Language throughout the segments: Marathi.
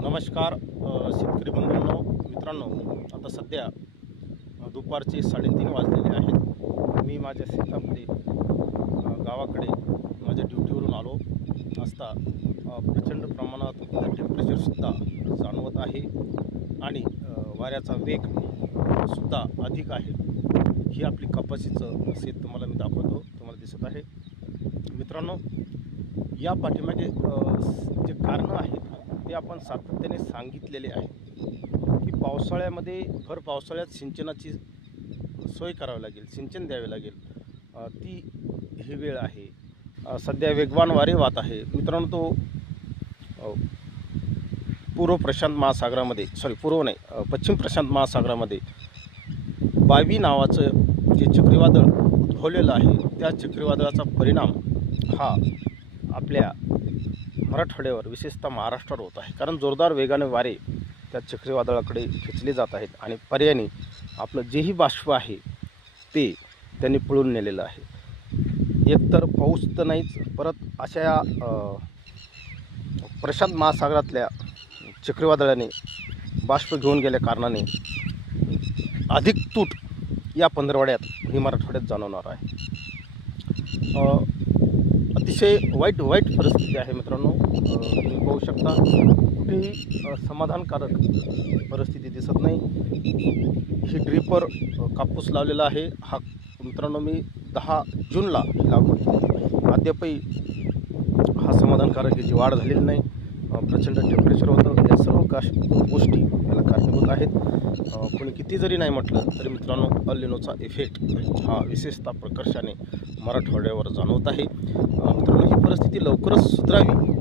नमस्कार शेतकरी बंधूंनो मित्रांनो, आता सध्या दुपारचे 3:30 वाजलेले आहेत. मी माझ्या शेतामध्ये गावाकडे माझ्या ड्युटीवरून आलो असता प्रचंड प्रमाणात टेम्परेचरसुद्धा जाणवत आहे आणि वाऱ्याचा वेगसुद्धा अधिक आहे. ही आपली कपाशीचं शेत तुम्हाला मी दाखवतो, तुम्हाला दिसत आहे मित्रांनो. या पाठीमागे जे कारणं आहेत ते आपण सातत्याने सांगितलेले आहे की पावसाळ्यामध्ये भर पावसाळ्यात सिंचनाची सोय करावी लागेल, सिंचन द्यावे लागेल. ती ही वेळ आहे. सध्या वेगवान वारे वाहत आहे मित्रांनो. तो पूर्व प्रशांत महासागरामध्ये पश्चिम प्रशांत महासागरामध्ये बावी नावाचं जे चक्रीवादळ उद्भवलेलं आहे, त्या चक्रीवादळाचा परिणाम हा आपल्या मराठवाड्यावर विशेषतः महाराष्ट्रावर होत आहे. कारण जोरदार वेगाने वारे त्या चक्रीवादळाकडे खेचले जात आहेत आणि पर्यायाने आपलं जेही बाष्प आहे ते त्यांनी पळून नेलेलं आहे. एकतर पाऊस तर नाहीच, परत अशा प्रशांत महासागरातल्या चक्रीवादळाने बाष्प घेऊन गेल्या कारणाने अधिक तूट या पंधरवड्यात ही मराठवाड्यात जाणवणार आहे. अतिशय वाईट परिस्थिती आहे मित्रांनो. तुम्ही पाहू शकता कुठेही समाधानकारक परिस्थिती दिसत नाही. ही ड्रिपर कापूस लावलेला आहे. हा मित्रांनो मी 10 जूनला लागवड केली. अद्यापही हा समाधानकारक याची वाढ झालेली नाही. प्रचंड टेम्परेचर होतं. या सर्व गोष्टी याला कारणीभूत आहेत. कोणी किती जरी नाही म्हटलं तरी मित्रांनो, अल निनोचा इफेक्ट हा विशेषतः प्रकर्षाने मराठवाड्यावर जाणवत आहे. मित्रांनो, ही परिस्थिती लवकरच सुधारावी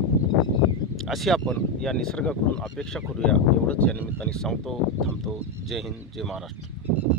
अशी आपण या निसर्गाकडून अपेक्षा करूया. एवढंच या निमित्ताने सांगतो, थांबतो. जय हिंद, जय महाराष्ट्र.